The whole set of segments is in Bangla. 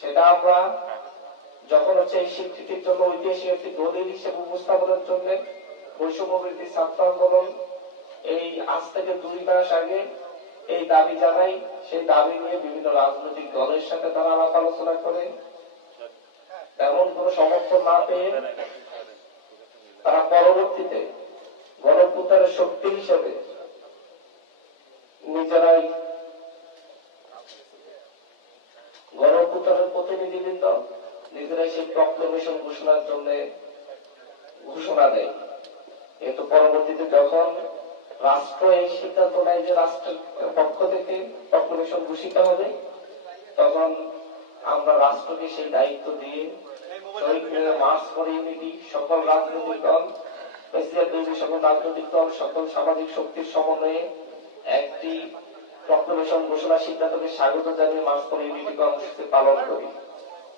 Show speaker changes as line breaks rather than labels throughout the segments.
সেটা আমরা যখন হচ্ছে এই স্বীকৃতির জন্য ঐতিহাসিক একটি দলিল হিসেবে উপস্থাপনের জন্য বৈষম্যবৃত্তি ছাত্র আন্দোলন এই আজ থেকে দুই মাস আগে এই দাবি জানাই, সেই দাবি নিয়ে বিভিন্ন রাজনৈতিক দলের সাথে তারা আলাপ আলোচনা করে। তেমন কোন সমর্থন না পেয়ে তারা পরবর্তীতে গণপুত্রের শক্তি হিসেবে নিজেরাই গণপুত্রের প্রতিনিধিবৃন্দ নিজেরাই সেই প্রক্লেমেশন ঘোষণার জন্য ঘোষণা দেয়। কিন্তু পরবর্তীতে যখন রাষ্ট্র এই সিদ্ধান্ত নেয় যে রাষ্ট্রের পক্ষ থেকে প্রক্লেমেশন ঘোষিত হবে, তখন আমরা রাষ্ট্রকে সেই দায়িত্ব দিয়ে মার্চ করে ইউনিটি সকল রাজনৈতিক দল সকল রাজনৈতিক দল, সকল সামাজিক শক্তির সমন্বয়ে একটি প্রক্লেমেশন ঘোষণা সিদ্ধান্তকে স্বাগত জানিয়ে মার্চ করে ইউনিটি কর্মসূচি পালন করি।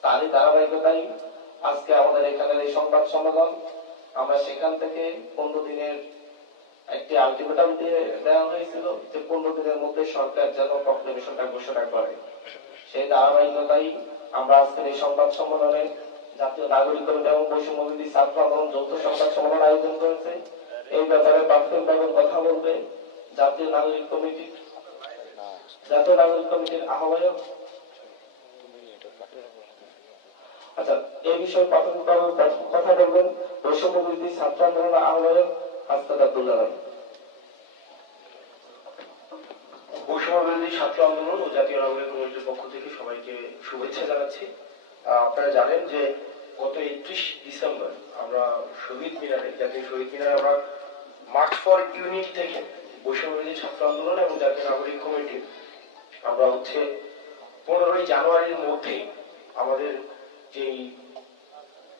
তারই ধারাবাহিকতায় আজকে আমাদের এখানের এই সংবাদ সম্মেলন আমরা সেখান থেকে পনেরো দিনের একটি আলটিমেটাম দিয়ে দেওয়া হয়েছিল যে পনেরো দিনের মধ্যে সরকার যেন প্রক্লেমেশনটা ঘোষণা করে। সেই ধারাবাহিকতাই আমরা আজকের এই সংবাদ সম্মেলনে জাতীয় নাগরিক কমিটি এবং বৈষম্যবিধি ছাত্র আন্দোলন যৌথ সংবাদ সম্মেলন আয়োজন করেছে। এই ব্যাপারে প্রাথমিকভাবে কথা বলবে জাতীয় নাগরিক কমিটি। জাতীয় নাগরিক কমিটির আহ্বায়ক। আচ্ছা এই বিষয়ে প্রাথমিকভাবে কথা বলবেন বৈষম্যবিধি ছাত্র আন্দোলন আহ্বায়ক হাসনাত আব্দুল্লাহ
বৈষম্যবিরোধী ছাত্র আন্দোলন ও জাতীয় নাগরিক কমিটির পক্ষ থেকে সবাইকে শুভেচ্ছা জানাচ্ছি। আপনারা জানেন যে গত একত্রিশ ডিসেম্বর আমরা শহীদ মিনারে, জাতীয় শহীদ মিনারে আমরা মার্চ ফর ইউনিট থেকে বৈষম্যবিরোধী ছাত্র আন্দোলন এবং জাতীয় নাগরিক কমিটি আমরা হচ্ছে পনেরোই জানুয়ারির মধ্যে আমাদের যেই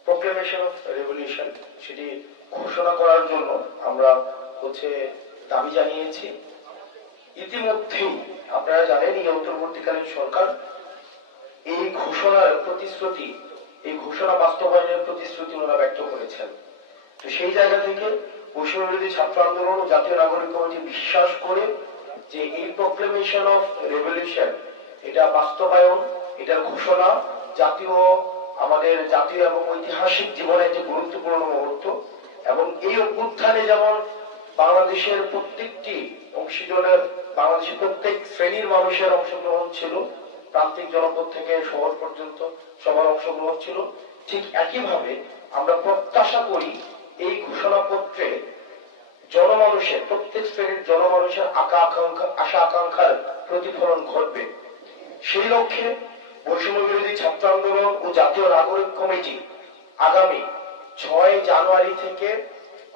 প্রোক্লেমেশন অফ রেভলিউশন সেটি ঘোষণা করার জন্য আমরা হচ্ছে দাবি জানিয়েছি। ইতিমধ্যেই আপনারা জানেন, এই অন্তর্বর্তীকালীন সরকার এই ঘোষণার প্রতিশ্রুতি, এই ঘোষণা বাস্তবায়নের প্রতিশ্রুতি ওনারা ব্যক্ত করেছেন। তো সেই জায়গা থেকে বৈষম্যবিরোধী ছাত্র আন্দোলন ও জাতীয় নাগরিক কমিটি বিশ্বাস করে যে এই প্রোক্লেমেশন অফ রেভলিউশন, এটা বাস্তবায়ন, এটার ঘোষণা জাতীয়, আমাদের জাতীয় এবং ঐতিহাসিক জীবনে একটি গুরুত্বপূর্ণ মুহূর্ত এবং এই অভ্যুত্থানে যেমন বাংলাদেশের প্রত্যেকটি অংশীজনের বাংলাদেশের প্রত্যেক শ্রেণির মানুষের অংশগ্রহণ ছিল, প্রান্তিক জনপদ থেকে শহর পর্যন্ত সবার অংশগ্রহণ ছিল। ঠিক একইভাবে আমরা প্রত্যাশা করি এই ঘোষণাপত্রে জনমানুষের, প্রত্যেক শ্রেণির জনমানুষের আকা আকাঙ্ক্ষা, আশা আকাঙ্ক্ষার প্রতিফলন ঘটবে। সেই লক্ষ্যে বৈষম্য বিরোধী ছাত্র আন্দোলন ও জাতীয় নাগরিক কমিটি আগামী ছয় জানুয়ারি থেকে,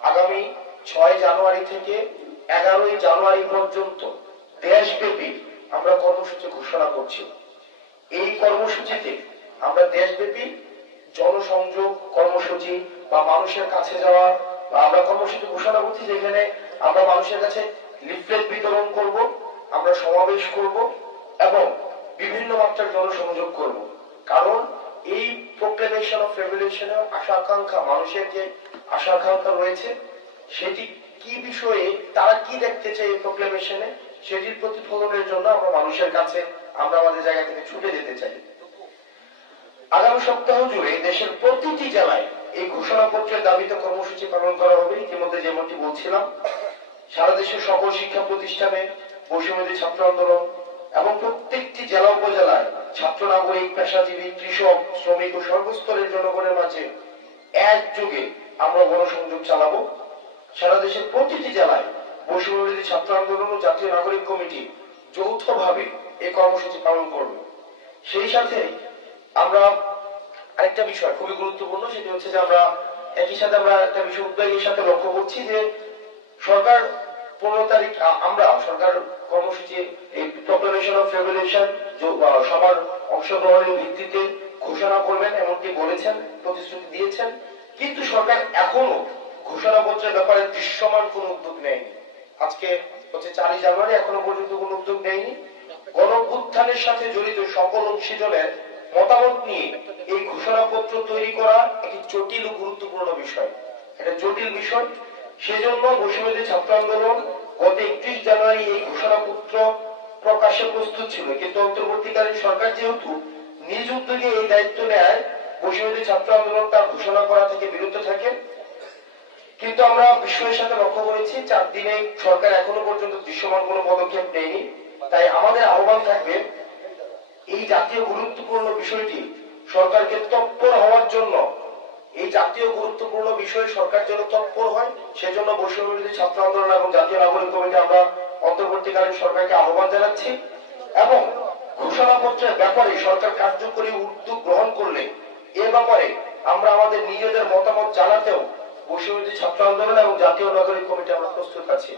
আগামী ছয় জানুয়ারি থেকে এগারোই জানুয়ারি পর্যন্ত দেশব্যাপী আমরা কর্মসূচি ঘোষণা করছি। এই কর্মসূচিতে আমরা দেশব্যাপী জনসংযোগ কর্মসূচি বা মানুষের কাছে যাওয়া আমরা কর্মসূচি ঘোষণা করছি যেখানে আমরা মানুষের কাছে লিফলেট বিতরণ করব, আমরা সমাবেশ করব এবং বিভিন্ন মাত্রার জনসংযোগ করব। কারণ এই প্রোক্লেমেশন অফ রেভলিউশনের আশা আকাঙ্ক্ষা, মানুষের যে আশা আকাঙ্ক্ষা রয়েছে, সেটি কি বিষয়ে, তারা কি দেখতে চায় এই প্রোক্লেমেশনে সেটির প্রতিফলনের জন্য আমরা মানুষের কাছে, আমরা আমাদের জায়গা থেকে ছুটে যেতে চাই। আগামী সপ্তাহ জুড়ে দেশের প্রতিটি জেলায় এই ঘোষণাপত্রের দাবিতে কর্মসূচি পালন করা হবে। ইতিমধ্যে যেমনটি বলছিলাম, সারা দেশের সকল শিক্ষা প্রতিষ্ঠানে বৈষম্যদী ছাত্র আন্দোলন এবং প্রত্যেকটি জেলা উপজেলায় ছাত্র নাগরিক, পেশাজীবী, কৃষক, শ্রমিক ও সর্বস্তরের জনগণের মাঝে একযোগে আমরা গণসংযোগ চালাবো। সারা দেশের প্রতিটি জেলায় বৈষম্যবিরোধী ছাত্র আন্দোলন ও জাতীয় নাগরিক কমিটি যৌথভাবে এই কর্মসূচি পালন করবে। সেই সাথে আমরা আরেকটা বিষয় খুবই গুরুত্বপূর্ণ, সেটি হচ্ছে যে আমরা একই সাথে আমরা একটা বিষয় উদ্বেগের সাথে লক্ষ্য করছি যে সরকার পনেরো তারিখ আমরা সরকার কর্মসূচি, এই প্রক্লেমেশন অফ রেগুলেশন সবার অংশগ্রহণের ভিত্তিতে ঘোষণা করবেন, এমনকি বলেছেন, প্রতিশ্রুতি দিয়েছেন। কিন্তু সরকার এখনও ঘোষণাপত্রের ব্যাপারে দৃশ্যমান কোন উদ্যোগ নেয়নি। আজকে হচ্ছে চারই জানুয়ারি, এখনও পর্যন্ত কোন উদ্যোগ নেয়নি। গণ উত্থানের সাথে জড়িত সকল অংশীজনের মতামত নিয়ে এই ঘোষণাপত্র তৈরি করা একটি জটিল ও গুরুত্বপূর্ণ বিষয়। এটা জটিল বিষয়। সেজন্য বৈষম্যদী ছাত্র আন্দোলন গত একত্রিশ জানুয়ারি এই ঘোষণাপত্র প্রকাশে প্রস্তুত ছিল। কিন্তু অন্তর্বর্তীকালীন সরকার যেহেতু নিজ উদ্যোগে এই দায়িত্ব নেয় বৈষম্যবিরোধী ছাত্র আন্দোলন তার ঘোষণা করা থেকে বিরত থাকে। কিন্তু আমরা বিস্ময়ের সাথে লক্ষ্য করেছি, চার দিনে সরকার এখনও পর্যন্ত দৃশ্যমান কোনো পদক্ষেপ নেয়নি। তাই আমাদের আহ্বান থাকবে, এই জাতীয় গুরুত্বপূর্ণ বিষয়টি সরকারকে তৎপর হওয়ার জন্য এই জাতীয় গুরুত্বপূর্ণ বিষয়ে সরকার যেন তৎপর হয়, সেজন্য বৈষম্য বিরোধী ছাত্র আন্দোলন এবং জাতীয় নাগরিক কমিটি আমরা অন্তর্বর্তীকালীন সরকারকে আহ্বান জানাচ্ছি এবং ঘোষণাপত্রের ব্যাপারে সরকার কার্যকরী উদ্যোগ গ্রহণ করলে এ ব্যাপারে আমরা আমাদের নিজেদের মতামত জানাতেও বৈষম্য বিরোধী ছাত্র আন্দোলন এবং জাতীয় নাগরিক কমিটি আমরা প্রস্তুত আছি।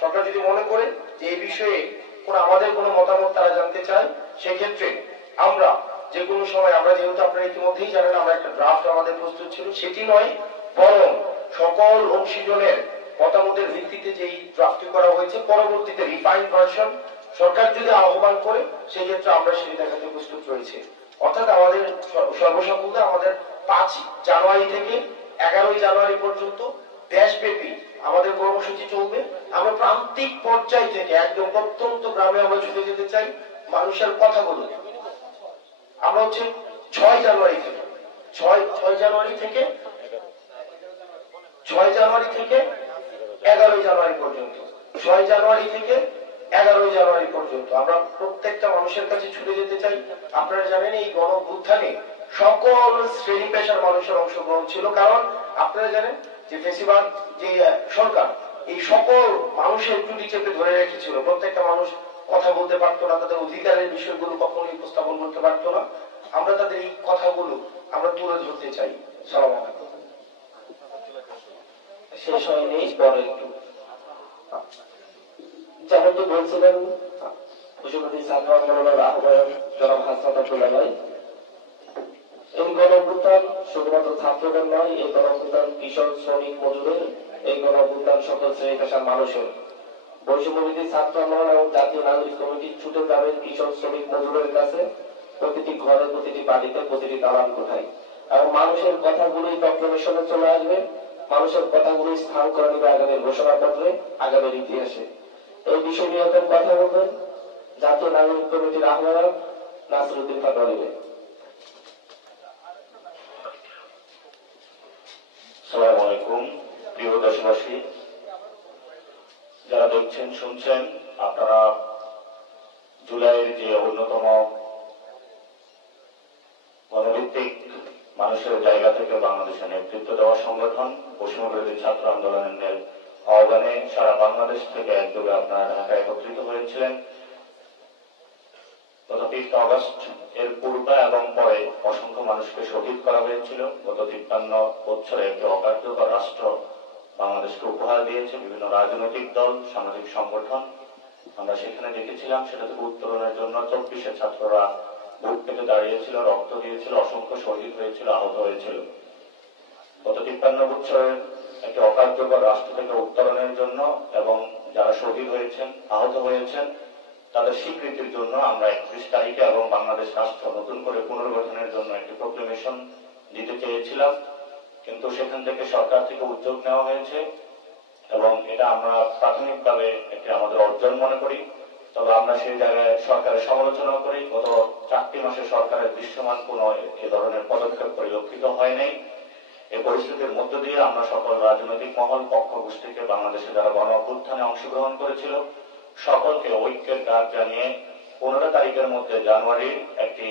সরকার যদি মনে করে যে এই বিষয়ে কোনো আমাদের কোনো মতামত তারা জানতে চায়, সেক্ষেত্রে আমরা যে সময় আমরা যেহেতু আপনারা ইতিমধ্যেই জানেন, আমরা একটা ড্রাফট আমাদের প্রস্তুত ছিল, সেটি নয়, বরং সকল অংশীজনের মতামতের ভিত্তিতে যে এই ড্রাফটটি করা হয়েছে, পরবর্তীতে রিফাইন ভার্সন সরকার যদি আহ্বান করে সেই ক্ষেত্রে আমরা সেটি দেখাতে প্রস্তুত রয়েছে। অর্থাৎ আমাদের সর- সর্বসাকুল্যে আমাদের পাঁচ জানুয়ারি থেকে এগারোই জানুয়ারি পর্যন্ত দেশব্যাপী আমাদের কর্মসূচি চলবে। আমরা প্রান্তিক পর্যায় থেকে একদম প্রত্যন্ত গ্রামে আমরা ছুটে যেতে চাই। মানুষের কথা বলতে আমরা হচ্ছে ছয় জানুয়ারি থেকে, ছয় ছয় জানুয়ারি থেকে, ছয় জানুয়ারি থেকে এগারোই জানুয়ারি পর্যন্ত, ছয় জানুয়ারি থেকে এগারোই জানুয়ারি পর্যন্ত। আমরা প্রত্যেকটা মানুষের কাছে ছুটে যেতে চাই। আপনারা জানেন এই গণভ্যুত্থানে সকল শ্রেণি পেশার মানুষের অংশগ্রহণ ছিল। কারণ আপনারা জানেন যে ফেসিবাদ, যে সরকার, এই সকল মানুষের টুটি চেপে ধরে রেখেছিল। প্রত্যেকটা মানুষ কথা বলতে পারতো না, তাদের অধিকারের বিষয়গুলো কখনোই উপস্থাপন করতে পারতো না। আমরা তাদের এই কথাগুলো আমরা তুলে ধরতে চাই। সালাম
শেষ হয়নি, পরে একটু। যেমনটি বলছিলেন ছাত্র শুধুমাত্র নয়, এই কৃষক শ্রমিক এই মানুষের। বৈষম্যবিধি ছাত্র আন্দোলন এবং জাতীয় নাগরিক কমিটি ছুটে যাবে কৃষক শ্রমিক মজুরের কাছে। প্রতিটি ঘরে প্রতিটি বাড়িতে প্রতিটি দালান কোঠায়। এবং মানুষের কথাগুলোই প্রক্লেমেশনে চলে আসবে। মানুষের কথাগুলো স্থান করে নেবে আগামীর ঘোষণাপত্রে, আগামীর ইতিহাসে। এই বিষয় নিয়ে কথা বলবেন জাতীয় নাগরিক কমিটির আহ্বায়ক নাসরুদ্দিন পাটোয়ারি
সালাম আলাইকুম প্রিয় দেশবাসী। যারা দেখছেন, শুনছেন, আপনারা জুলাইয়ের যে অন্যতম গণভিত্তিক মানুষের জায়গা থেকে বাংলাদেশের নেতৃত্ব দেওয়া সংগঠন, পশ্চিম বিরোধী ছাত্র আন্দোলনের আহ্বানে সারা বাংলাদেশ থেকে একযোগে আপনারা ঢাকায় একত্রিত হয়েছিলেন। গত ফিফথ অগস্ট এর পূর্বে এবং পরে অসংখ্য মানুষকে শহীদ করা হয়েছিল। গত তিপ্পান্ন বছরে একটি অকার্যকর রাষ্ট্র বাংলাদেশকে উপহার দিয়েছে বিভিন্ন রাজনৈতিক দল, সামাজিক সংগঠন। আমরা সেখানে দেখেছিলাম, সেটা থেকে উত্তরণের জন্য চব্বিশের ছাত্ররা বুক পেতে দাঁড়িয়েছিল, রক্ত দিয়েছিল, অসংখ্য শহীদ হয়েছিল, আহত হয়েছিল। গত তিপ্পান্ন বছরের একটি অকার্যকর রাষ্ট্র থেকে উত্তরণের জন্য এবং যারা শহীদ হয়েছেন, আহত হয়েছেন, তাদের স্বীকৃতির জন্য আমরা একত্রিশ তারিখে এবং বাংলাদেশ রাষ্ট্র নতুন করে পুনর্গঠনের জন্য একটি প্রোক্লেমেশন দিতে চেয়েছিলাম। কিন্তু সেখান থেকে সরকার থেকে উদ্যোগ নেওয়া হয়েছে এবং এটা আমরা প্রাথমিকভাবে একটি আমাদের অর্জন মনে করি। তবে আমরা সেই জায়গায় সরকারের সমালোচনা করি। গত চারটি মাসে সরকারের দৃশ্যমান কোন এ ধরনের পদক্ষেপ পরিলক্ষিত হয় নাই। এই পরিস্থিতির মধ্য দিয়ে আমরা সকল রাজনৈতিক মহল, পক্ষ গোষ্ঠীকে বাংলাদেশে যারা গণ অভ্যুত্থানে অংশগ্রহণ করেছিল, সকলকে ঐক্যের ডাক জানিয়ে পনেরো তারিখের মধ্যে জানুয়ারির একটি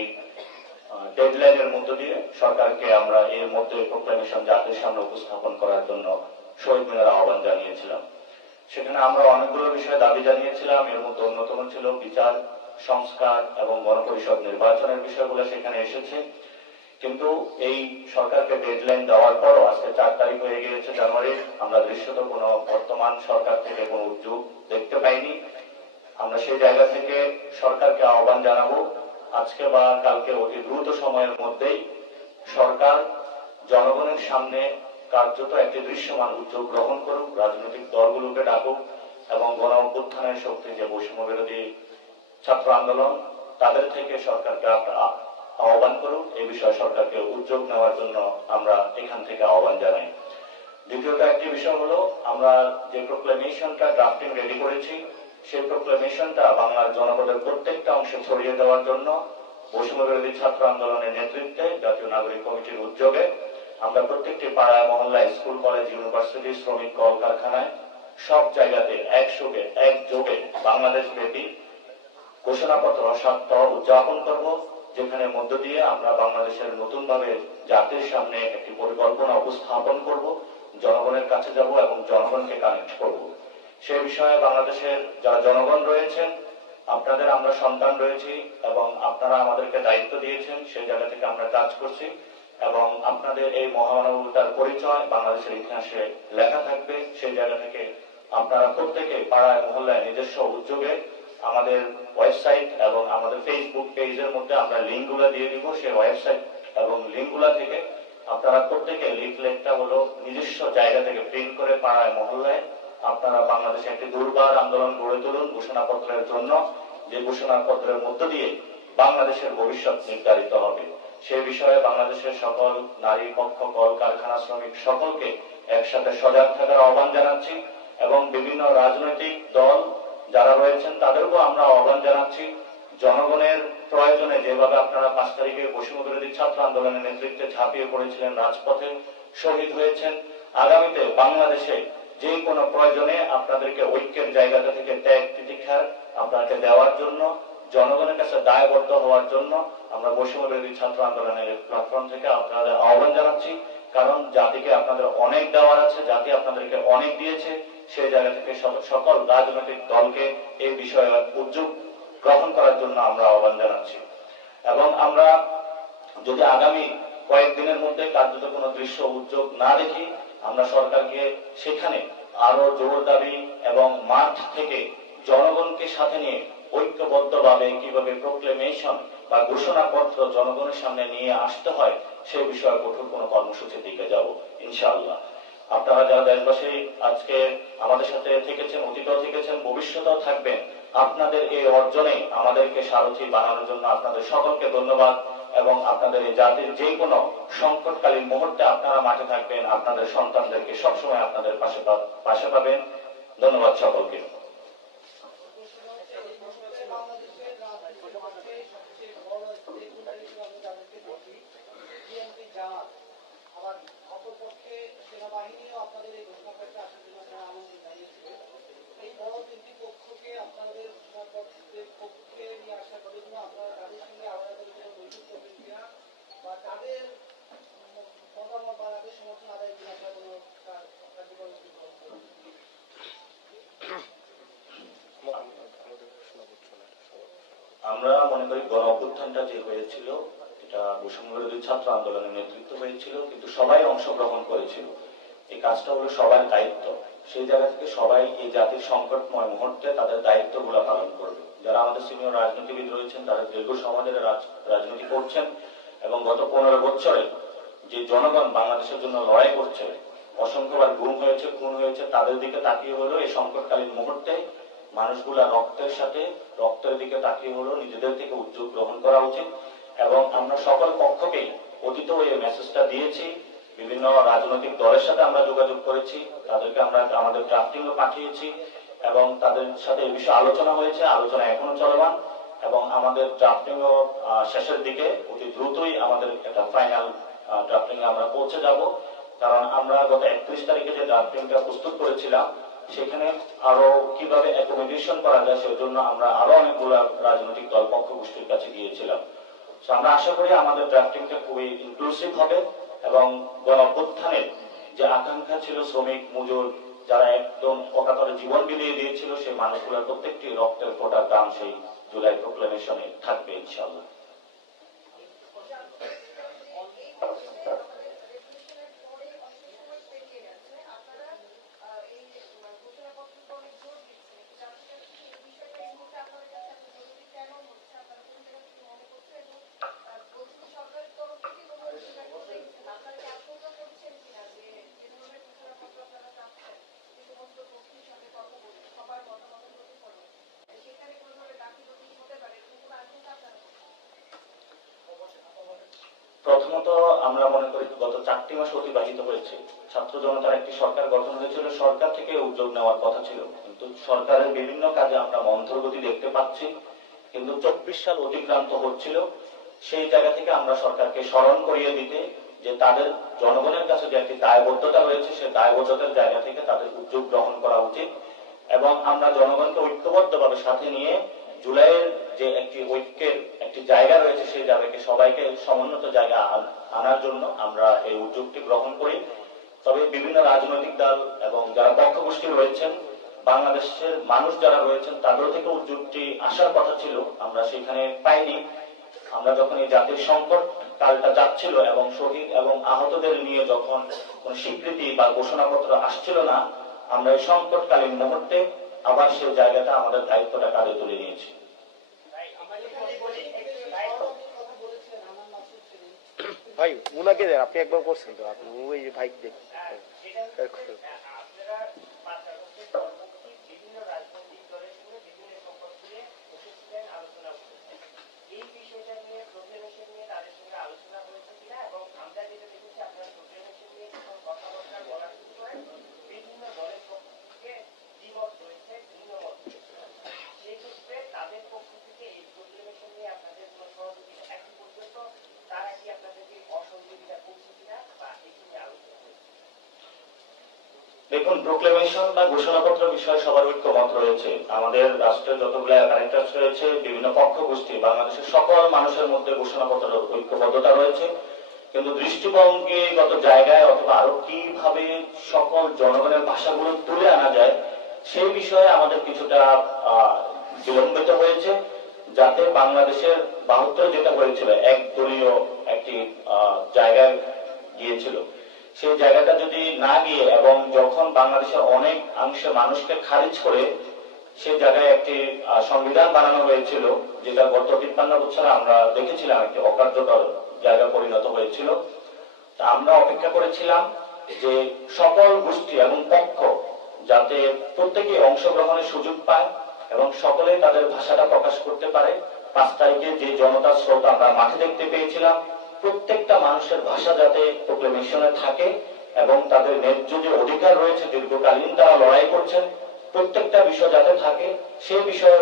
ডেডলাইনের মধ্য দিয়ে সরকারকে আমরা এর মধ্যে প্রোক্লামেশন জাতির সামনে উপস্থাপন করার জন্য শহীদ মিনার আহ্বান জানিয়েছিলাম। সেখানে আমরা অনেকগুলো বিষয়ে দাবি জানিয়েছিলাম। এর মধ্যে অন্যতম ছিল বিচার, সংস্কার এবং গণপরিষদ নির্বাচনের বিষয়গুলো সেখানে এসেছে। কিন্তু এই সরকারকে ডেডলাইন দেওয়ার পরও আজকে চার তারিখ হয়ে গিয়েছে জানুয়ারির আমরা দৃশ্যত কোনো বর্তমান সরকার থেকে কোনো উদ্যোগ দেখতে পাইনি। আমরা সেই জায়গা থেকে সরকারকে আহ্বান জানাব। আজকে বা কালকে অতি দ্রুত সময়ের মধ্যেই সরকার জনগণের সামনে কার্যত একটি দৃশ্যমান উদ্যোগ গ্রহণ করুক, রাজনৈতিক দলগুলোকে ডাকুক এবং গণ অভ্যুত্থানের শক্তি যে বৈষম্য বিরোধী ছাত্র আন্দোলন, তাদের থেকে সরকারকে আহ্বান করুক। এই বিষয়ে সরকারকে উদ্যোগ নেওয়ার জন্য আমরা এখান থেকে আহ্বান জানাই। দ্বিতীয়ত একটি বিষয় হলো, আমরা যে প্রোক্লেমেশনটা ড্রাফটিং রেডি করেছি সেই প্রোক্লেমেশনটা বাংলার জনগণের প্রত্যেকটা অংশে ছড়িয়ে দেওয়ার জন্য বৈষম্য ছাত্র আন্দোলনের নেতৃত্বে জাতীয় নাগরিক কমিটির উদ্যোগে আমরা প্রত্যেকটি পাড়ায়, মহল্লায়, স্কুল, কলেজ, ইউনিভার্সিটি, শ্রমিক কলকারখানায় সব জায়গাতে একযোগে একযোগে বাংলাদেশ ব্যাপী ঘোষণাপত্র সপ্তাহ উদযাপন করব, যেখানে মধ্য দিয়ে আমরা বাংলাদেশের নতুনভাবে জাতির সামনে একটি পরিকল্পনা উপস্থাপন করব, জনগণের কাছে যাব এবং জনগণকে কানেক্ট করব। সে বিষয়ে বাংলাদেশের যারা জনগণ রয়েছেন, আপনাদের আমরা সন্তান রয়েছি এবং আপনারা আমাদেরকে দায়িত্ব দিয়েছেন সেই জায়গা থেকে আমরা কাজ করছি এবং আপনাদের এই মহামানবতার পরিচয় বাংলাদেশের ইতিহাসে লেখা থাকবে। সেই জায়গা থেকে আপনারা প্রত্যেকে পাড়ায় মহল্লায় নিজস্ব উদ্যোগে আমাদের ওয়েবসাইট এবং আমাদের ফেসবুক পেজের মধ্যে আমরা লিঙ্কগুলো দিয়ে দিব সেই ওয়েবসাইট এবং লিঙ্কগুলো থেকে আপনারা প্রত্যেকে লিফলেটটা হলো নিজস্ব জায়গা থেকে প্রিন্ট করে পাড়ায় মহল্লায় আপনারা বাংলাদেশে একটি দুর্বার আন্দোলন গড়ে তুলুন ঘোষণাপত্রের জন্য। যে ঘোষণাপত্রের মধ্য দিয়ে বাংলাদেশের ভবিষ্যৎ নির্ধারিত হবে। সে বিষয়ে বাংলাদেশের সকল নারী পক্ষ কল কারখানা শ্রমিক সকলকে একসাথে সজাগ থাকার আহ্বান জানাচ্ছি এবং বিভিন্ন রাজনৈতিক দল যারা রয়েছেন তাদেরকেও আমরা আহ্বান জানাচ্ছি। জনগণের প্রয়োজনে যেভাবে আপনারা পাঁচ তারিখে বিরোধী ছাত্র আন্দোলনের নেতৃত্বে ঝাঁপিয়ে পড়েছিলেন রাজপথে শহীদ হয়েছেন, আগামীতে বাংলাদেশে যে কোনো প্রয়োজনে আপনাদেরকে ঐক্যের জায়গাটা থেকে ত্যাগ তিতিক্ষার আপনাকে দেওয়ার জন্য, জনগণের কাছে দায়বদ্ধ হওয়ার জন্য আমরা বৈষম্য বিরোধী ছাত্র আন্দোলনের প্ল্যাটফর্ম থেকে আপনাদের আহ্বান জানাচ্ছি। কারণ জাতিকে আপনাদের অনেক দেওয়ার আছে, জাতি আপনাদেরকে অনেক দিয়েছে। সেই জায়গা থেকে সকল রাজনৈতিক দলকে এই বিষয়ে উদ্যোগ গ্রহণ করার জন্য আমরা আহ্বান জানাচ্ছি। এবং আমরা যদি আগামী কয়েকদিনের মধ্যে কার্যত কোনো দৃশ্য উদ্যোগ না দেখি আমরা সরকারকে সেখানে আরও জোর দাবি এবং মাঠ থেকে জনগণকে সাথে নিয়ে ঐক্যবদ্ধভাবে কীভাবে প্রোক্লেমেশন বা ঘোষণাপত্র জনগণের সামনে নিয়ে আসতে হয়, সে বিষয়ে কঠোর কোনো কর্মসূচির দিকে যাব ইনশাআল্লাহ। আপনারা যারা দেশবাসী আজকে আমাদের সাথে থেকেছেন, অতীতও থেকেছেন, ভবিষ্যতেও থাকবেন, আপনাদের এই অর্জনে আমাদেরকে সারথি বানানোর জন্য আপনাদের সকলকে ধন্যবাদ। এবং আপনাদের এই জাতির যে কোনো সংকটকালীন মুহূর্তে আপনারা মাঠে থাকবেন, আপনাদের সন্তানদেরকে সবসময় আপনাদের পাশে পাশে পাবেন। ধন্যবাদ সকলকে
বাংলাদেশের রাজনীতির মাঠে সবচেয়ে বড় স্টেকহোল্ডার হিসেবে আমরা যাদেরকে দেখি বিএনপি জামাত আবার অপরপক্ষে সেনাবাহিনীও আপনাদের এই ঘোষণাপত্রে আসার জন্য আপনারা আনন্দ জানিয়েছিলেন এই বড় তিনটি পক্ষকে আপনাদের ঘোষণাপত্রের পক্ষে নিয়ে আসার জন্য আপনারা তাদের সঙ্গে আলাদা করে কোনো বৈঠক করবেন কিনা বা তাদের মতামত বা তাদের সমর্থন আদায় কিনা আপনারা কোনো কার- কার্যকর উদ্যোগ গ্রহণ করবেন
আমরা মনে করি গণ অভ্যুত্থানটা যে হয়েছিল, এটা বৈষম্যবিরোধী ছাত্র আন্দোলনের নেতৃত্ব হয়েছিল, কিন্তু সবাই অংশগ্রহণ করেছিল। এই কাজটা হলো সবার দায়িত্ব। সেই জায়গা থেকে সবাই এই জাতির সংকটময় মুহূর্তে তাদের দায়িত্বগুলো পালন করবে। যারা আমাদের সিনিয়র রাজনীতিবিদ রয়েছেন, তারা দীর্ঘ সময় ধরে রাজনীতি করছেন এবং গত পনেরো বছরে যে জনগণ বাংলাদেশের জন্য লড়াই করছে, অসংখ্যবার গুম হয়েছে, খুন হয়েছে, তাদের দিকে তাকিয়ে হলো এই সংকটকালীন মুহূর্তে মানুষগুলা রক্তের সাথে, রক্তের দিকে তাকিয়ে হলো, নিজেদের থেকে উদ্যোগ গ্রহণ করা উচিত। এবং আমরা সকল পক্ষকে অতীত এই মেসেজটা দিয়েছি। বিভিন্ন রাজনৈতিক দলের সাথে আমরা যোগাযোগ করেছি, তাদেরকে আমরা আমাদের ড্রাফটিংও পাঠিয়েছি এবং তাদের সাথে এই বিষয়ে আলোচনা হয়েছে, আলোচনা এখনও চলমান এবং আমাদের ড্রাফটিংও শেষের দিকে অতি দ্রুতই আমাদের একটা ফাইনাল ড্রাফটিং আমরা পৌঁছে যাব। কারণ আমরা গত একত্রিশ তারিখে যে ড্রাফটিংটা প্রস্তুত করেছিলাম, সেখানে আরও কীভাবে অ্যাকোমোডেশন করা যায় সেই জন্য আমরা আরও অনেকগুলো রাজনৈতিক দল পক্ষ গোষ্ঠীর কাছে গিয়েছিলাম। So আমরা আশা করি আমাদের ড্রাফটিংটা খুবই ইনক্লুসিভ হবে এবং গণ যে আকাঙ্ক্ষা ছিল, শ্রমিক, মজুর, যারা একদম অকাতরে জীবন বিলিয়ে দিয়েছিল, সেই মানুষগুলোর প্রত্যেকটি রক্তের ফোটার দাম সেই জুলাই প্রোক্লেমেশনে থাকবে ইনশাল্লাহ
সেখানে কোনোভাবে গাফিলতি হতে পারে এরকম কোনো আশঙ্কা আপনারা করছেন?
প্রথমত আমরা মনে করি গত চারটি মাস অতিবাহিত হয়েছে। ছাত্র জনতার একটি সরকার গঠন হয়েছিল, সরকার থেকে উদ্যোগ নেওয়ার কথা ছিল। কিন্তু সরকারের বিভিন্ন কাজে আমরা মন্থরগতি দেখতে পাচ্ছি। কিন্তু চব্বিশ সাল অতিক্রান্ত হচ্ছিল। সেই জায়গা থেকে আমরা সরকারকে স্মরণ করিয়ে দিতে যে তাদের জনগণের কাছে যে একটি দায়বদ্ধতা রয়েছে সেই দায়বদ্ধতার জায়গা থেকে তাদের উদ্যোগ গ্রহণ করা উচিত। এবং আমরা জনগণকে ঐক্যবদ্ধভাবে সাথে নিয়ে জুলাইয়ের যে একটি ঐক্যের একটি জায়গা রয়েছে সেই জায়গাকে সবাইকে সমুন্নত জায়গা আনার জন্য আমরা এই উদ্যোগটি গ্রহণ করি। তবে বিভিন্ন রাজনৈতিক দল এবং যারা পক্ষগোষ্ঠী রয়েছেন, বাংলাদেশের মানুষ যারা রয়েছেন তাদের থেকে উদ্যোগটি আসার কথা ছিল, আমরা সেখানে পাইনি। আমরা যখন এই জাতির সংকট কালটা যাচ্ছিল এবং শহীদ এবং আহতদের নিয়ে যখন কোন স্বীকৃতি বা ঘোষণাপত্র আসছিল না, আমরা এই সংকটকালীন মুহূর্তে আবার সেই জায়গাটা আমাদের দায়িত্বটা কাজে তুলে নিয়েছি।
ভাই উনাকে দেন আপনি একবার করছেন তো আপনি ওই ভাই দেখ
আপনারা পাঁচ আগস্টের পরবর্তী বিভিন্ন রাজনৈতিক দলের সঙ্গে বিভিন্ন সংগঠনে বসেছিলেন আলোচনা করেছেন এই বিষয়টা নিয়ে প্রোক্লেমেশন নিয়ে তাদের সঙ্গে আলোচনা হয়েছে কিনা এবং আমরা যেটা দেখেছি আপনারা প্রোক্লেমেশন নিয়ে যখন কথাবার্তা বলা শুরু করেন বিভিন্ন দলের পক্ষ থেকে দ্বিমত রয়েছে ভিন্ন মত রয়েছে সেই ক্ষেত্রে তাদের পক্ষ থেকে এই প্রোক্লেমেশন নিয়ে আপনাদের কোনো সহযোগিতা এখন পর্যন্ত তারা কি আপনাদেরকে অসহযোগিতা করছে কিনা বা এই নিয়ে আলোচনা হয়েছে
দেখুন প্রোক্লেমেশন বা ঘোষণাপত্র বিষয়ে সবার ঐক্যমত রয়েছে। আমাদের রাষ্ট্রের যতগুলো অ্যাপারেটাস রয়েছে, বিভিন্ন পক্ষ গোষ্ঠী বাংলাদেশের সকল মানুষের মধ্যে ঘোষণাপত্র ঐক্যবদ্ধতা রয়েছে। কিন্তু দৃষ্টিভঙ্গিগত জায়গায় অথবা আরও কীভাবে সকল জনগণের ভাষাগুলো তুলে আনা যায়, সেই বিষয়ে আমাদের কিছুটা বিলম্বিত হয়েছে। যাতে বাংলাদেশের বাহাত্তর যেটা হয়েছিল, এক দলীয় একটি জায়গায় গিয়েছিল। সেই জায়গাটা যদি না গিয়ে এবং যখন বাংলাদেশের অনেক অংশে মানুষকে খারিজ করে সেই জায়গায় একটি সংবিধান বানানো হয়েছিল, যেটা গত তিপ্পান্ন বছরে আমরা দেখেছিলাম একটি অকার্যকর জায়গা পরিণত হয়েছিল। তা আমরা অপেক্ষা করেছিলাম যে সকল গোষ্ঠী এবং পক্ষ যাতে প্রত্যেকে অংশগ্রহণের সুযোগ পায় এবং সকলে তাদের ভাষাটা প্রকাশ করতে পারে। পাঁচ তারিখে যে জনতার স্রোত আমরা মাঠে দেখতে পেয়েছিলাম প্রত্যেকটা মানুষের ভাষা যাতে প্রোক্লেমেশনে থাকে এবং তাদের ন্যায্য যে অধিকার রয়েছে, দীর্ঘকালীন তারা লড়াই করছেন, প্রত্যেকটা বিষয় যাতে থাকে সেই বিষয়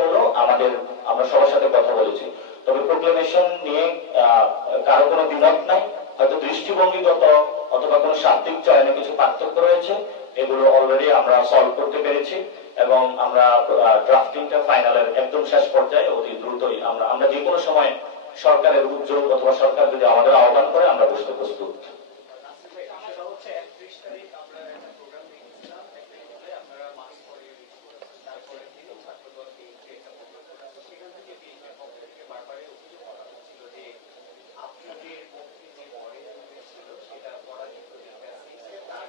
আমাদের, আমরা সবার সাথে কথা বলেছি। তবে প্রোক্লেমেশন নিয়ে কারও কোনো দ্বিমত নাই। হয়তো দৃষ্টিভঙ্গিগত অথবা কোনো শাব্দিক চয়নে কিছু পার্থক্য রয়েছে, এগুলো অলরেডি আমরা সলভ করতে পেরেছি এবং আমরা ড্রাফটিংটা ফাইনালের একদম শেষ পর্যায়ে অতি দ্রুতই আমরা আমরা যে কোনো সময় সরকারের উদ্যোগ অথবা সরকার যদি আমাদের আহ্বান করে আমরা বসতে প্রস্তুত
সেটা হচ্ছে একত্রিশ তারিখ আমরা একটা প্রোগ্রাম দেখেছিলাম একটা বলে আপনারা মাস্ক পরিয়ে তারপরে থেকে ছাত্রদল বিএনপি একটা প্রোগ্রাম করেছে সেখান থেকে বিএনপির পক্ষ থেকে বারবারই অভিযোগ করা হচ্ছিল যে আপনাদের পক্ষে যে মডেল ছিল সেটা পরাজিত যে ফ্যাসিস্টের তার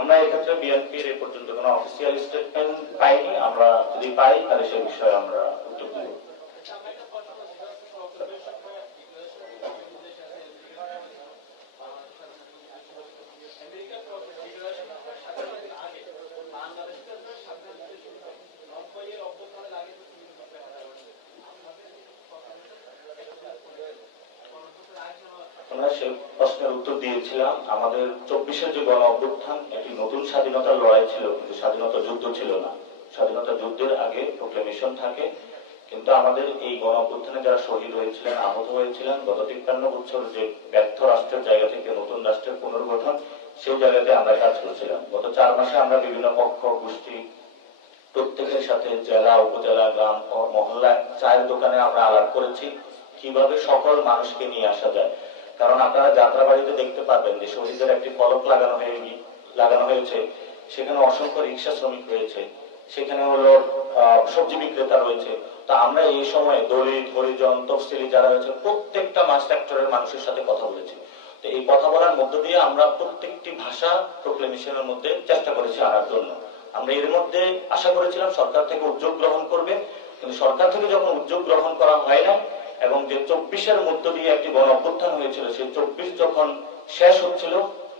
আমরা এক্ষেত্রে বিএনপির এ পর্যন্ত কোনো অফিসিয়াল স্টেটমেন্ট পাইনি আমরা যদি পাই তাহলে সে বিষয়ে আমরা উত্তর প্রশ্নের উত্তর দিয়েছিলাম, আমাদের চব্বিশের যে গণ অভ্যুত্থান একটি নতুন স্বাধীনতার লড়াই ছিল, কিন্তু স্বাধীনতা যুদ্ধ ছিল না। স্বাধীনতা যুদ্ধের আগে প্রোক্লেমেশন থাকে। কিন্তু আমাদের এই গণ অভ্যুত্থানে যারা শহীদ হয়েছিলেন, আহত হয়েছিলেন, গত তিপ্পান্ন বছর যে ব্যর্থ রাষ্ট্রের জায়গা থেকে নতুন রাষ্ট্রের পুনর্গঠন, সেই জায়গাতে আমরা কাজ করছিলাম। গত চার মাসে আমরা বিভিন্ন পক্ষ, গোষ্ঠী, প্রত্যেকের সাথে জেলা, উপজেলা, গ্রাম মহল্লায় চায়ের দোকানে আমরা আলাপ করেছি, কীভাবে সকল মানুষকে নিয়ে আসা যায়। কারণ আপনারা যাত্রাবাড়িতে দেখতে পারবেন যে শহীদদের একটি ফলক লাগানো হয়ে লাগানো হয়েছে। সেখানে অসংখ্য রিক্সা শ্রমিক রয়েছে। সেখানে হলো সবজি বিক্রেতা রয়েছে। তা আমরা এই সময় দলিত হরিজন তফসিলি যারা রয়েছে প্রত্যেকটা মাস সেক্টরের মানুষের সাথে কথা বলেছি। তো এই কথা বলার মধ্য দিয়ে আমরা প্রত্যেকটি ভাষা প্রোক্লেমেশনের মধ্যে চেষ্টা করেছি আনার জন্য। আমরা এর মধ্যে আশা করেছিলাম সরকার থেকে উদ্যোগ গ্রহণ করবে। কিন্তু সরকার থেকে যখন উদ্যোগ গ্রহণ করা হয় না এবং যে চব্বিশের মধ্য দিয়ে একটি গণ অভ্যুত্থান হয়েছিল, সেই চব্বিশ যখন শেষ হচ্ছিল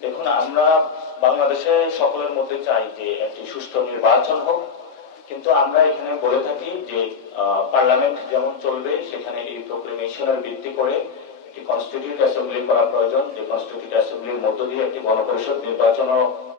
দেখুন আমরা বাংলাদেশে সকলের মধ্যে চাই যে একটি সুষ্ঠু নির্বাচন হোক কিন্তু আমরা এখানে বলে থাকি যে পার্লামেন্ট যেমন চলবে, সেখানে এই প্রোক্লেমেশনের ভিত্তি করে একটি কনস্টিটিউট অ্যাসেম্বলি করা প্রয়োজন। যে কনস্টিটিউট অ্যাসেম্বলির মধ্য দিয়ে একটি গণপরিষদ নির্বাচনও